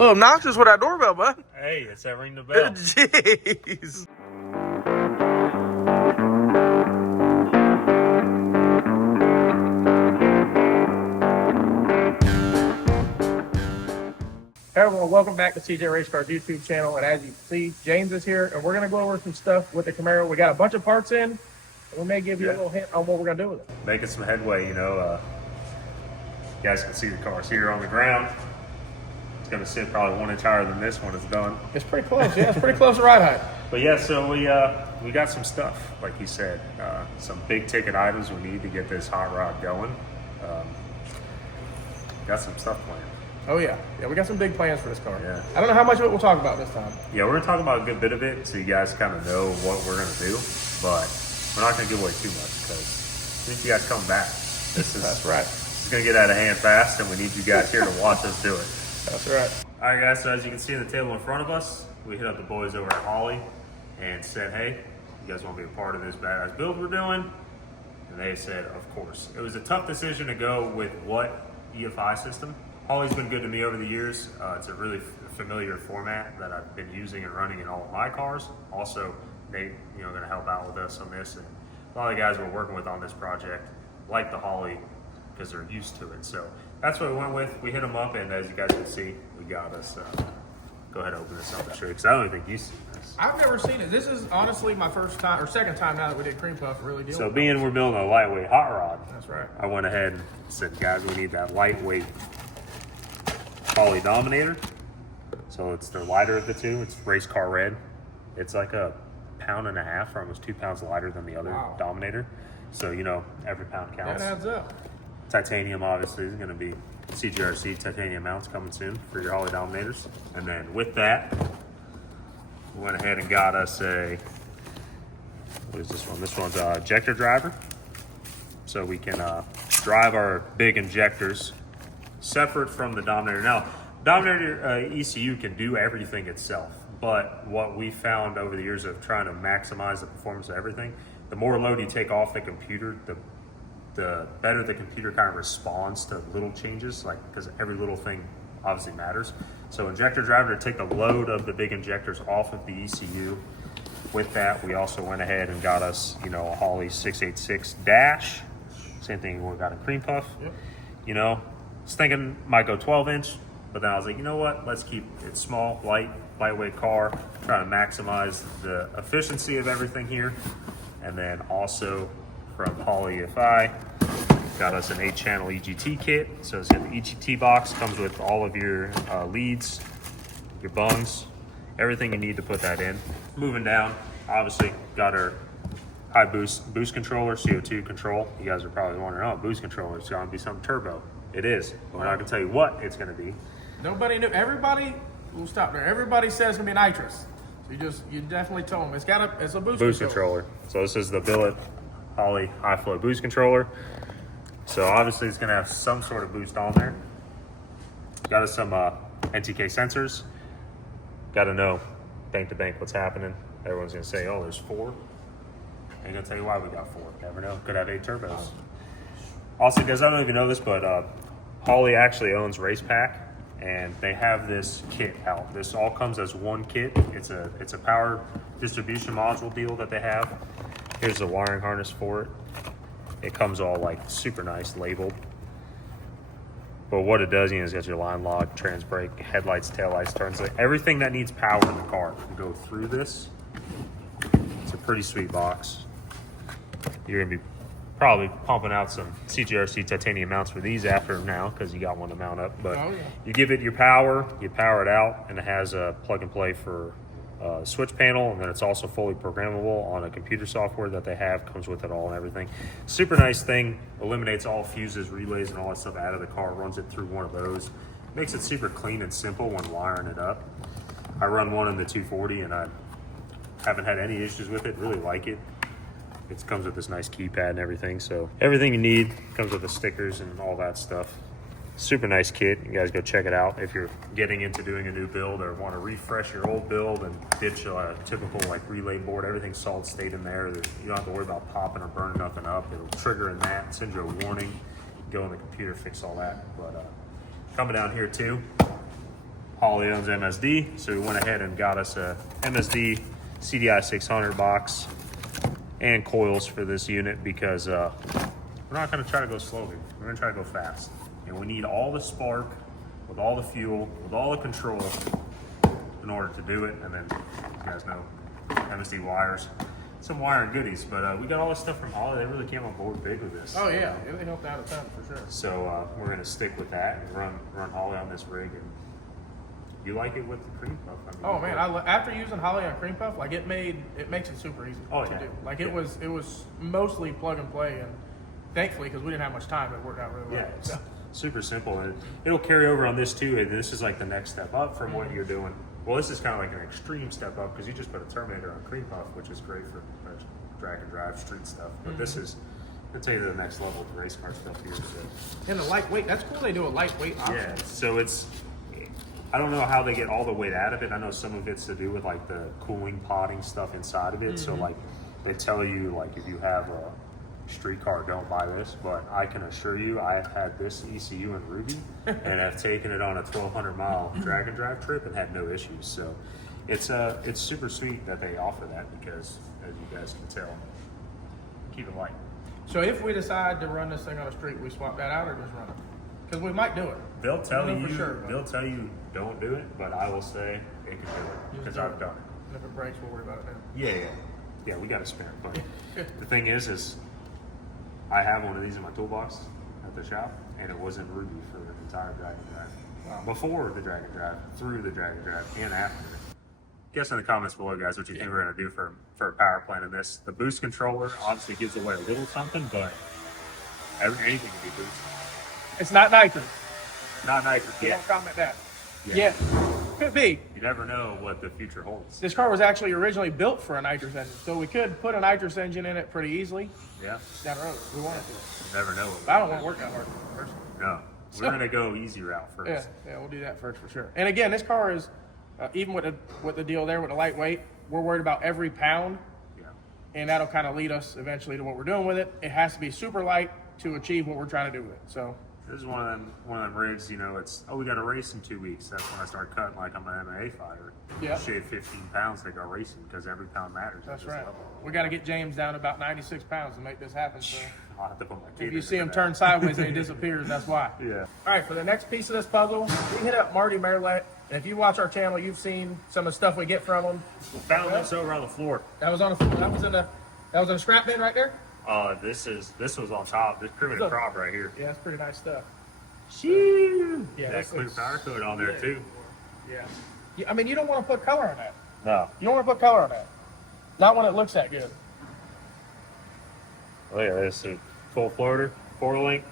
little obnoxious with that doorbell, bud. Hey, it's that ring the bell. Jeez. Hey everyone, welcome back to CJRaceCars YouTube channel. And as you see, James is here, and we're going to go over some stuff with the Camaro. We got a bunch of parts in, and we may give you a little hint on what we're going to do with it. Making some headway, you know. You guys can see the car's here on the ground. It's going to sit probably 1 inch higher than this one is done. It's pretty close, yeah. It's pretty close to ride height. But yeah, so we got some stuff, like you said, some big ticket items we need to get this hot rod going. Got some stuff planned. Oh yeah, we got some big plans for this car. Yeah. I don't know how much of it we'll talk about this time. Yeah, we're gonna talk about a good bit of it, so you guys kind of know what we're gonna do. But we're not gonna give away too much because we need you guys come back. That's right. It's gonna get out of hand fast, and we need you guys here to watch us do it. That's right. All right, guys. So as you can see on the table in front of us, we hit up the boys over at Holley and said, "Hey, you guys want to be a part of this badass build we're doing?" And they said, "Of course." It was a tough decision to go with what EFI system. Holley's been good to me over the years. It's a really familiar format that I've been using and running in all of my cars. Also, Nate, going to help out with us on this. And a lot of the guys we're working with on this project like the Holley because they're used to it. So that's what we went with. We hit them up, and as you guys can see, we got us. Go ahead and open this up and show you, because I don't even think you've seen this. I've never seen it. This is honestly my first time, or second time now that we did cream puff, really dealing So being we're building a lightweight hot rod, that's right. I went ahead and said, guys, we need that lightweight Holley Dominator. So it's the lighter of the two. It's race car red. It's like a 1.5 pounds or almost 2 pounds lighter than the other Dominator. So every pound counts. That adds up. Titanium obviously is going to be CJRC titanium mounts coming soon for your Holley Dominators. And then with that, we went ahead and got us a, what is this one? This one's a ejector driver. So we can drive our big injectors separate from the Dominator. Now, Dominator ECU can do everything itself, but what we found over the years of trying to maximize the performance of everything, the more load you take off the computer, the better the computer kind of responds to little changes, like because every little thing obviously matters. So injector driver to take the load of the big injectors off of the ECU. With that, we also went ahead and got us, a Holley 686 dash. Same thing we got a cream puff. Yep. I was thinking might go 12-inch, but then I was like, you know what? Let's keep it small, lightweight car. Trying to maximize the efficiency of everything here. And then also from Holley EFI, got us an 8-channel EGT kit. So it's got the EGT box, comes with all of your leads, your bungs, everything you need to put that in. Moving down, obviously got our high boost controller, CO2 control. You guys are probably wondering, oh, boost controller, it's gonna be some turbo. It is. We're not gonna tell you what it's gonna be. Nobody knew. Everybody, we'll stop there. Everybody says it's gonna be nitrous. So you definitely told them it's a boost controller. So this is the billet Holley high flow boost controller. So obviously it's gonna have some sort of boost on there. Got us some NTK sensors. Got to know bank to bank what's happening. Everyone's gonna say, oh, there's 4. Ain't gonna tell you why we got 4. Never know. Could have 8 turbos. Also, guys, I don't even know this, but Holley actually owns Race Pack, and they have this kit out. This all comes as one kit. It's a power distribution module deal that they have. Here's the wiring harness for it. It comes all like super nice labeled. But what it does is got your line lock, trans brake, headlights, taillights, turns, like everything that needs power in the car can go through this. It's a pretty sweet box. You're gonna be probably pumping out some CJRC titanium mounts for these after now because you got one to mount up. But you give it your power, you power it out, and it has a plug and play for switch panel, and then it's also fully programmable on a computer software that they have, comes with it all and everything. Super nice thing, eliminates all fuses, relays, and all that stuff out of the car, runs it through one of those. Makes it super clean and simple when wiring it up. I run one in the 240 and I haven't had any issues with it, really like it. It comes with this nice keypad and everything, so everything you need comes with the stickers and all that stuff. Super nice kit. You guys go check it out if you're getting into doing a new build or want to refresh your old build and ditch a typical like relay board. Everything's solid state in there. You don't have to worry about popping or burning nothing up. It'll trigger in that, send you a warning. Go in the computer, fix all that. But coming down here too, Holley owns MSD, so we went ahead and got us a MSD CDI 600 box and coils for this unit because we're not going to try to go slowly. We're going to try to go fast. And we need all the spark with all the fuel, with all the control in order to do it. And then, you guys know, MSD wires, some wiring goodies. But we got all this stuff from Holley. They really came on board big with this. Oh, yeah. It helped out a ton for sure. So we're going to stick with that and run Holley on this rig. And you like it with the cream puff? I mean, Oh man, after using Holley on cream puff, like it makes it super easy to do. Like it was mostly plug and play, and thankfully because we didn't have much time, it worked out really well. Yeah, it's super simple, and it'll carry over on this too. And this is like the next step up from what you're doing. Well, this is kind of like an extreme step up because you just put a Terminator on cream puff, which is great for drag and drive street stuff. But this is, I'll tell you, the next level of race car stuff here. So. And the lightweight, that's cool. They do a lightweight option. Yeah, so it's. I don't know how they get all the weight out of it. I know some of it's to do with like the cooling potting stuff inside of it. So like they tell you like if you have a street car, don't buy this. But I can assure you, I've had this ECU in Ruby and I've taken it on a 1,200 mile drag and drive trip and had no issues. So it's super sweet that they offer that because as you guys can tell, keep it light. So if we decide to run this thing on the street, we swap that out or just run it? Because we might do it. They'll tell you. For sure, they'll tell you don't do it, but I will say it can do it because I've done it. And if it breaks, we'll worry about it then. Yeah. We got a spare. But the thing is I have one of these in my toolbox at the shop, and it was in Ruby for the entire drag and drive. Wow. Before the drag and drive, through the drag and drive, and after. Guess in the comments below, guys, what you think we're gonna do for a power plant in this. The boost controller obviously gives away a little something, but anything can be boosted. It's not nitrous. Not nitrous You yet. don't comment that. Yeah. Could be. You never know what the future holds. This car was actually originally built for a nitrous engine, so we could put a nitrous engine in it pretty easily. Yeah. Down the road, we wanted to. You never know. But I don't want to work that hard personally. No. We're gonna go easy route first. Yeah, we'll do that first for sure. And again, this car is even with the deal there with the lightweight, we're worried about every pound, and that'll kind of lead us eventually to what we're doing with it. It has to be super light to achieve what we're trying to do with it. So this is one of them rigs. You know, it's we got a race in 2 weeks. That's when I start cutting like I'm an MMA fighter. Yeah. Shave 15 pounds to go racing because every pound matters. That's right. We got to get James down to about 96 pounds to make this happen. So I'll have to put my kid if you see him turn sideways and he disappears, that's why. Yeah. All right, for the next piece of this puzzle, we hit up Marty Merlet. And if you watch our channel, you've seen some of the stuff we get from him. Found this over on the floor. That was in a scrap bin right there. This was on top. This primitive prop right here. Yeah, that's pretty nice stuff. Shoo! Yeah, that clear power coat on there too. Yeah. I mean, you don't want to put color on that. No. You don't want to put color on that. Not when it looks that good. Look at this. Full floater, 4-link.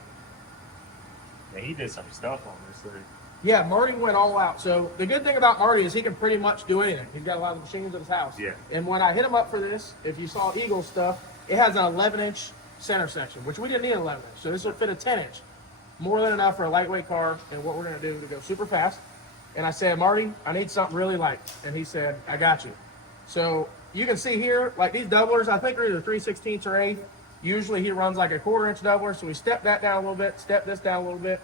Yeah, he did some stuff on this thing. Yeah, Marty went all out. So the good thing about Marty is he can pretty much do anything. He's got a lot of machines at his house. Yeah. And when I hit him up for this, if you saw Eagle stuff, it has an 11-inch center section, which we didn't need an 11-inch. So this will fit a 10-inch. More than enough for a lightweight car and what we're going to do to go super fast. And I said, Marty, I need something really light. And he said, I got you. So you can see here, like these doublers, I think are either 3/16 or 8. Usually he runs like a 1/4-inch doubler. So we stepped that down a little bit, stepped this down a little bit.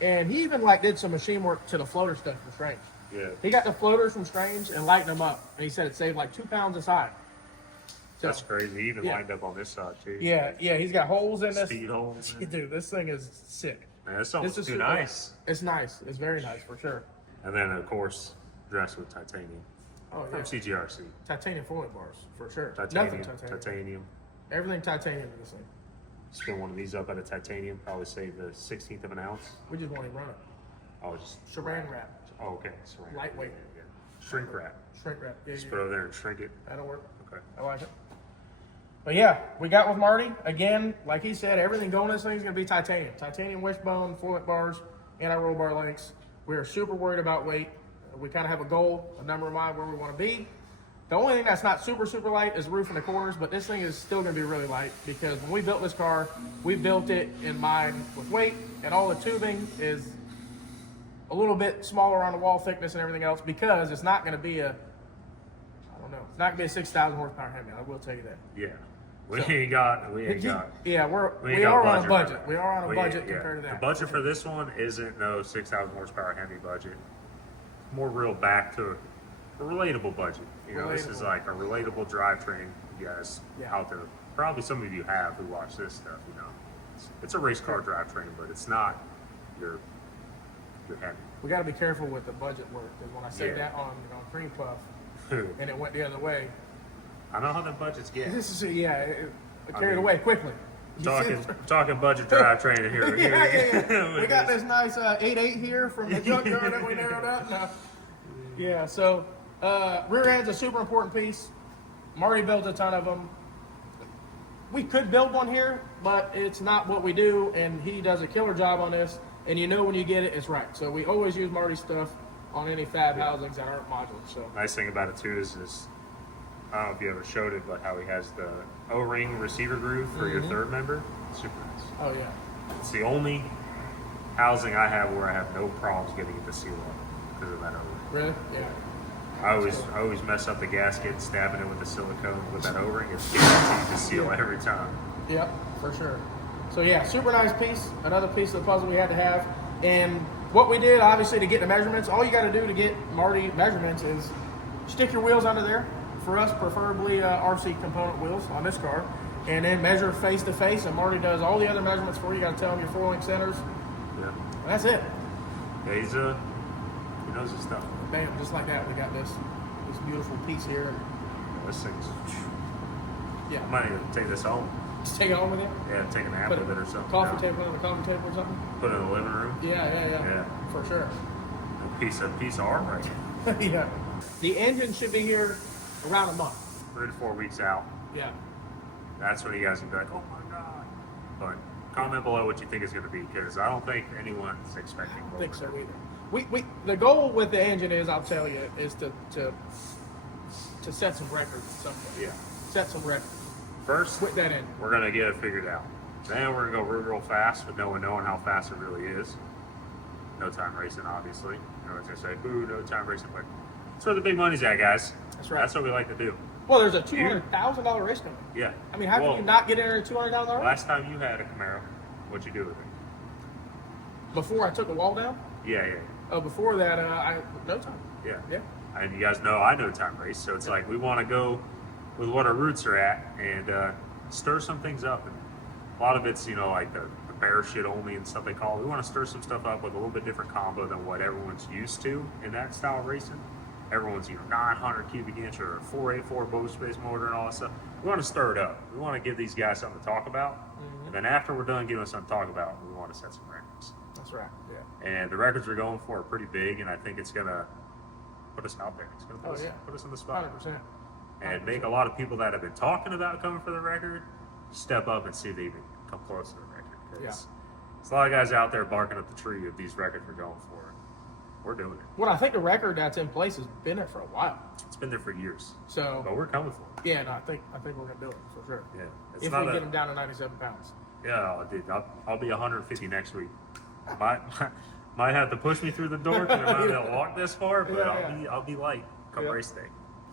And he even like did some machine work to the floater stuff from Strange. Yeah. He got the floaters from Strange and lightened them up. And he said it saved like 2 pounds inside. So, That's crazy. He even lined up on this side too. Yeah, he's got holes in this. Speed holes. Dude, this thing is sick. Man, this almost is too super nice. It's nice. It's very nice for sure. And then of course dressed with titanium. Oh From yeah. CJRC. Titanium foiling bars for sure. Titanium. Nothing titanium. Titanium. Everything titanium in this thing. Spin one of these up at a titanium, probably save the 1/16 of an ounce. We just want to run it. Oh, just Saran wrap. Oh, okay. Saran. Lightweight. Yeah. Shrink wrap. Shrink wrap. Yeah, Just put it over there and shrink it. that'll work. Okay. I like it. But yeah, we got with Marty. Again, like he said, everything going in this thing is going to be titanium. Titanium wishbone, foiling bars, anti-roll bar links. We are super worried about weight. We kind of have a goal, a number in mind where we want to be. The only thing that's not super, super light is the roof and the corners, but this thing is still going to be really light because when we built this car, we built it in mind with weight, and all the tubing is a little bit smaller on the wall thickness and everything else because it's not going to be it's not going to be a 6,000 horsepower Hemi. I will tell you that. Yeah. We ain't got. Yeah, we are on a budget. We are on a budget compared to that. The budget for this one isn't no 6,000 horsepower Hemi budget. more real back to a relatable budget. You know, this is Relatable. like a relatable drivetrain. You guys Yeah. out there, probably some of you have who watch this stuff. You know, it's a race car drivetrain, but it's not your heavy. We got to be careful with the budget work, because when I said Yeah. that on Cream Puff and it went the other way, I know how the budgets get. this is it carried mean, away quickly. You see? Talking budget drivetrain here. Yeah. We got this nice 8.8 here from the junkyard that we narrowed out. No. Yeah, so rear end's a super important piece. Marty builds a ton of them. We could build one here, but it's not what we do, and he does a killer job on this. And you know when you get it, it's right. So we always use Marty's stuff on any fab housings that aren't modular. So Nice thing about it too is I don't know if you ever showed it, but how he has the O-ring receiver groove for your third member. Super nice. oh yeah, It's the only housing I have where I have no problems getting it to seal up because of that O-ring. really? Yeah. I always mess up the gasket, stabbing it with the silicone with that O-ring. It's guaranteed to seal every time. Yep, for sure. So yeah, super nice piece. Another piece of the puzzle we had to have. And what we did, obviously, to get the measurements, all you got to do to get Marty measurements is stick your wheels under there. For us, preferably RC component wheels on this car. And then measure face to face. And Marty does all the other measurements for you. You got to tell him your 4-link centers. Yeah, That's it. yeah he knows his stuff. Bam, just like that. We got this beautiful piece here. This thing's. Yeah. I might need to take this home. Just take it home with you. Yeah, take a nap Put with it or something. coffee Yeah. table on the coffee table or something. Put it in the living room. Yeah. Yeah. For sure. A piece of art right here. Yeah. The engine should be here around a month. 3 to 4 weeks out. Yeah. That's when you guys can be like, oh my god. But comment below what you think is going to be, because I don't think anyone's expecting. I don't think so either. We the goal with the engine is, I'll tell you, is to set some records at some point. Yeah. Set some records First, with that engine. we're going to get it figured out. Then we're going to go real fast, but no one knowing how fast it really is. No time racing, obviously. No one's going to say, boo, no time racing. But that's where the big money's at, guys. That's right. That's what we like to do. Well, there's a $200,000 race coming. Yeah. I mean, how can you not get in a $200,000 race? Last time you had a Camaro, what'd you do with it? Before I took the wall down? Yeah. Before that, no time. Yeah. Yeah. And you guys know I know time race, so it's like we want to go with what our roots are at and stir some things up. And a lot of it's, like the bear shit only and stuff they call it. We want to stir some stuff up with a little bit different combo than what everyone's used to in that style of racing. Everyone's 900 cubic inch or 484 bow space motor and all that stuff. We want to stir it up. We want to give these guys something to talk about. And then after we're done giving them something to talk about, we want to set some records. That's right. Yeah. And the records we're going for are pretty big, and I think it's going to put us out there. It's going to put us in the spot. 100%. And make a lot of people that have been talking about coming for the record step up and see if they even come close to the record. Because there's a lot of guys out there barking up the tree of these records we're going for. We're doing it. Well, I think the record that's in place has been there for a while. It's been there for years. So, But we're coming for it. yeah, no, I think we're gonna do it for sure. Yeah. It's If not we a, get them down to 97 pounds. Yeah, dude, I'll be 150 next week. Might have to push me through the door because I might not walk this far, but I'll be light come race day.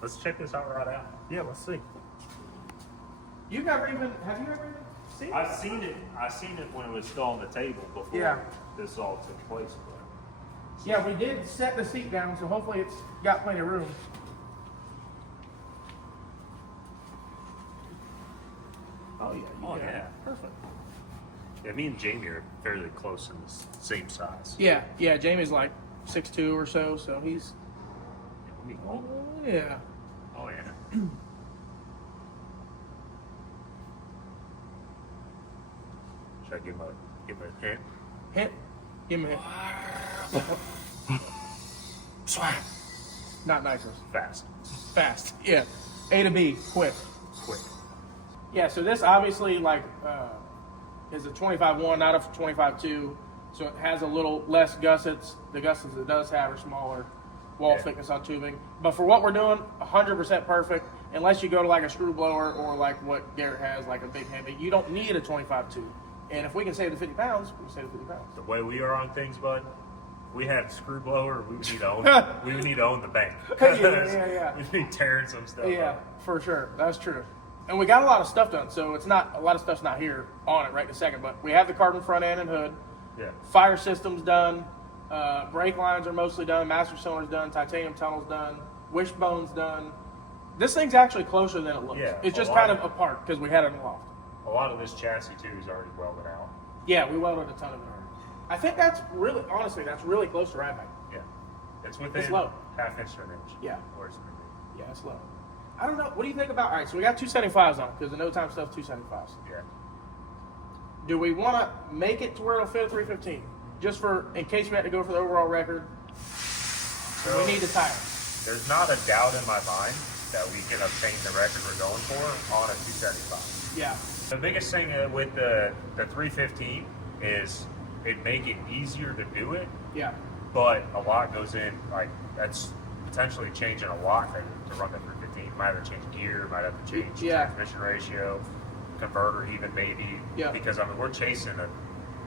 Let's check this out right out. Yeah, let's see. Have you ever even seen it? I've seen it when it was still on the table before this all took place. Yeah, we did set the seat down, so hopefully it's got plenty of room. Oh yeah. Perfect. Yeah, me and Jamie are fairly close in the same size. Yeah, Jamie's like 6'2" or so he's yeah. Oh yeah. Should I give him a hint? Hint. Give me a swag. Not nicer. Fast. Yeah. A to B. Quick. Yeah, so this obviously is a 25-1, not a 25-2. So it has a little less gussets. The gussets it does have are smaller wall thickness on tubing. But for what we're doing, 100% perfect. Unless you go to like a screw blower or like what Garrett has, like a big Hemi, you don't need a 25-2. And if we can save the 50 pounds, we can save the 50 pounds. The way we are on things, bud, we had a screw blower, we would need to own we would need to own the bank. Yeah. We'd be tearing some stuff up. For sure. That's true. And we got a lot of stuff done, so it's not a lot of stuff's not here on it right in a second. But we have the carbon front end and hood. Yeah. Fire system's done. Brake lines are mostly done. Master cylinder's done. Titanium tunnel's done. Wishbone's done. This thing's actually closer than it looks. Yeah, it's just kind of apart because we had it in the loft. A lot of this chassis too is already welded out. Yeah, we welded a ton of it already. I think that's really, honestly, that's really close to ride height. Yeah, it's within It's low. half inch to an inch. Yeah. Where it's gonna be. Yeah, it's low. I don't know. What do you think about? All right, so we got 275s on because the no time stuff's 275s. Yeah. Do we want to make it to where it'll fit a 315? Just for, in case we had to go for the overall record, So we need the tire. there's not a doubt in my mind that we can obtain the record we're going for on a 275. Yeah. The biggest thing with the 315 is it make it easier to do it, Yeah. but a lot goes in, like that's potentially changing a lot to run the 315. Might have to change gear, might have to change transmission ratio, converter even maybe. Yeah. Because I mean we're chasing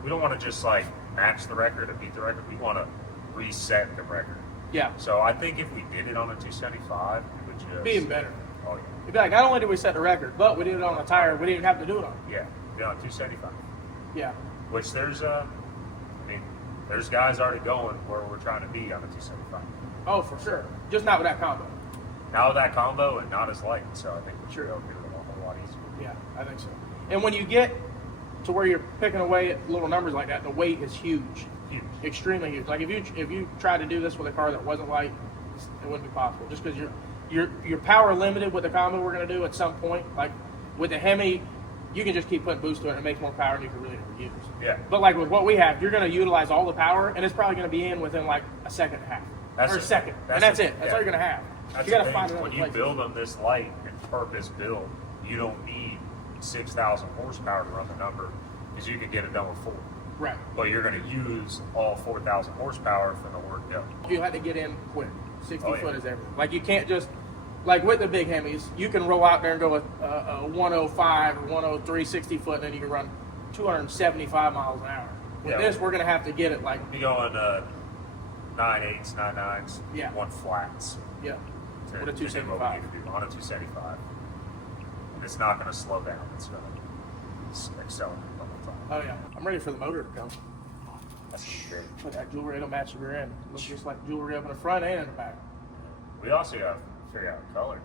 we don't want to just like match the record or beat the record. We want to reset the record. Yeah. So I think if we did it on a 275, it would just Be even better. Oh yeah. It'd be like, not only did we set the record, but we did it on a tire. We didn't even have to do it on. Yeah. Yeah, on 275. Yeah. Which there's there's guys already going where we're trying to be on a 275. Oh, for sure. Just not with that combo. Now with that combo and not as light, so I think we should Sure. be able to do it a whole lot easier. Yeah, I think so. And when you get to where you're picking away at little numbers like that, the weight is huge. Huge. Extremely huge. Like if you tried to do this with a car that wasn't light, it wouldn't be possible. Just because you're power limited with the combo we're going to do at some point. Like with the Hemi, you can just keep putting boost to it and it makes more power than you can really ever use. Yeah. But like with what we have, you're going to utilize all the power and it's probably going to be in within like a second and a half. That's or a it. second. That's And that's it. it. That's Yeah. all you're going to have. That's You got the to find thing. another When you place. build them this light and purpose build, you don't need 6,000 horsepower to run the number because you can get it done with 4. Right. But you're going to use all 4,000 horsepower for the work done. You had to get in quick. 60 Oh, yeah. foot is everything. Like you can't just, like with the big Hemis, you can roll out there and go with a 105 or 103 60 foot, and then you can run 275 miles an hour. With Yeah. this, we're going to have to get it like, Be going 9.8s, 9.9s, Yeah. 1 flats. yeah, To, with a to do what we 275. need to do on a 275. And it's not going to slow down. It's going to accelerate the whole time. Oh yeah, I'm ready for the motor to come. That's great. But that jewelry don't match the rear end. It looks just like jewelry up in the front and in the back. We also got to figure out color.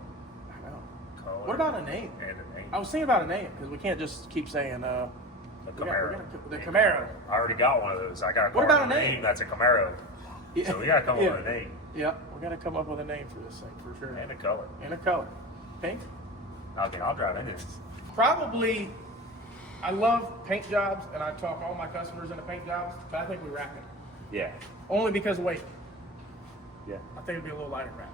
I know. Color. What about a name? And a name. I was thinking about a name because we can't just keep saying The Camaro. the Camaro. I already got one of those. I got a What car about with a name? That's a Camaro. Yeah. So we got to come Yeah. up with a name Yeah, we got to come up with a name for this thing for sure. and a color. And a color. Pink. I think I'll drive in it. Probably, I love paint jobs, and I talk all my customers into paint jobs, but I think we wrap it. Yeah. Only because of weight. Yeah. I think it'd be a little lighter wrapped.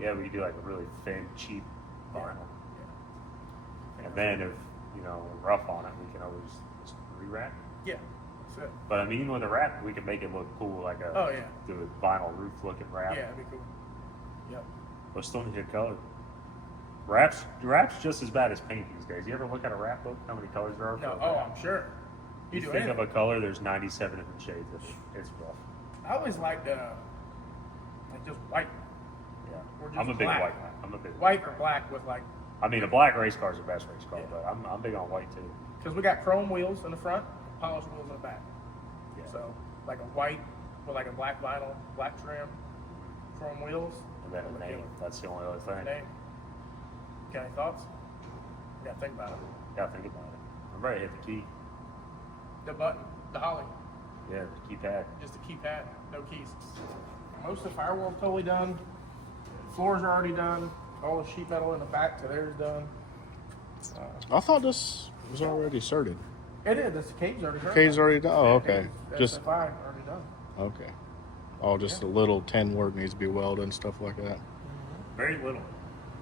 Yeah, we could do like a really thin, cheap vinyl. And then if, we're rough on it, we can always just re-wrap. Yeah, that's it. But I mean, with a wrap, we can make it look cool, like a Oh, yeah. do a vinyl roof looking wrap. Yeah, it'd be cool. Yep. But still need a color. Wrap's just as bad as paint these days. You ever look at a wrap book? How many colors there are? No, for a oh, wrap? I'm sure. You do think anything. of a color, there's 97 different shades of it. It's rough. I always liked, like just white. Yeah. Or just I'm a big black. white guy. I'm a big White or black with like, I mean, a black race car is the best race car, Yeah. but I'm big on white too. because we got chrome wheels in the front, and polished wheels in the back. Yeah. So, like a white with like a black vinyl, black trim, chrome wheels. And then a name. That's the only other thing. Name. Got any thoughts? You gotta think about it. Gotta think about it. I'm ready to hit the key. The button, the Holley, Yeah, the keypad. just a keypad, no keys. Most of the firewall's totally done. Floors are already done. All the sheet metal in the back to there's done. I thought this was already certed. It is. This cage's already done. Cage's already done. Oh, okay. Just SFI already done. okay. Oh, just a little 10 work needs to be welded and stuff like that. Very little.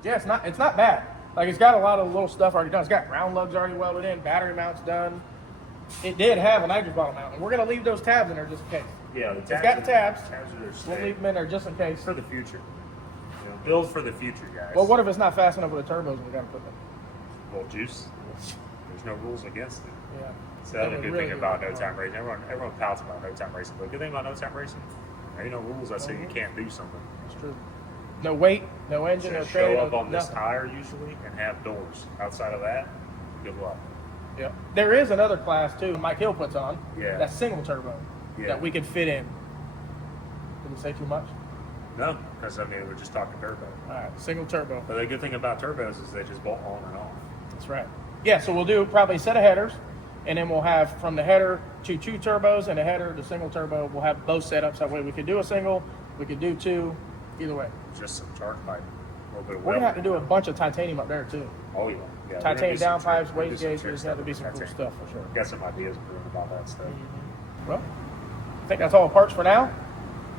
Yeah, it's not bad. Like it's got a lot of little stuff already done. It's got ground lugs already welded in. Battery mounts done. It did have a nitrous bottle mount, and we're gonna leave those tabs in there just in case. Yeah, the tabs. It's got tabs. Tabs are there to We'll stay. leave them in there just in case. For the future. Build for the future, guys. Well, what if it's not fast enough with the turbos and we gotta put them? Well, juice. There's no rules against it. Yeah. So that's That a would good really thing be about really no time racing. Everyone pouts about no time racing, but the good thing about no time racing, there ain't no rules that say you can't do something. It's true. No weight, no engine, no Just trailer, show up no on this nothing. tire usually and have doors. Outside of that, good luck. Yeah. There is another class too. Mike Hill puts on. Yeah. That's single turbo Yeah. that we could fit in. we say too much? No, because I mean, we're just talking turbo. All right, single turbo. But the good thing about turbos is they just bolt on and off. That's right. Yeah, so we'll do probably a set of headers, and then we'll have from the header to 2 turbos and the header to single turbo. We'll have both setups. That way we could do a single, we could do 2, either way. Just some charge pipe, a little bit of We're gonna have to do a welding. bunch of titanium up there too. Oh yeah. Yeah, Titanium downpipes, weight weight gauges, there's got to be some cool stuff for sure. Got some ideas about that stuff. Well, I think that's all the parts for now.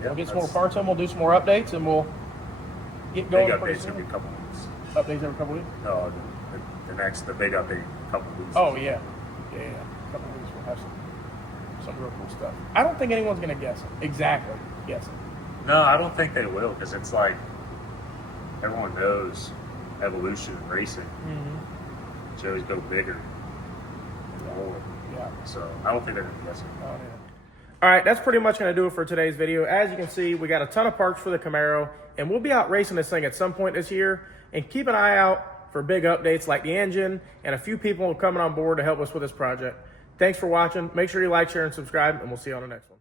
Yeah, We'll get some more parts in, we'll do some more updates, and we'll get going Big pretty updates gonna be soon. a couple weeks. Updates every couple weeks? No, the big update a couple weeks. Oh, yeah. Yeah. A couple weeks we'll have some real cool stuff. I don't think anyone's going to guess it. Exactly. Guess it. No, I don't think they will, because it's like everyone knows evolution in racing. Mm-hmm. You always go bigger in the hole. Yeah. So I don't think they're gonna guess it. Oh, yeah. All right, that's pretty much going to do it for today's video. As you can see, we got a ton of parts for the Camaro, and we'll be out racing this thing at some point this year. And keep an eye out for big updates like the engine and a few people coming on board to help us with this project. Thanks for watching. Make sure you like, share, and subscribe, and we'll see you on the next one.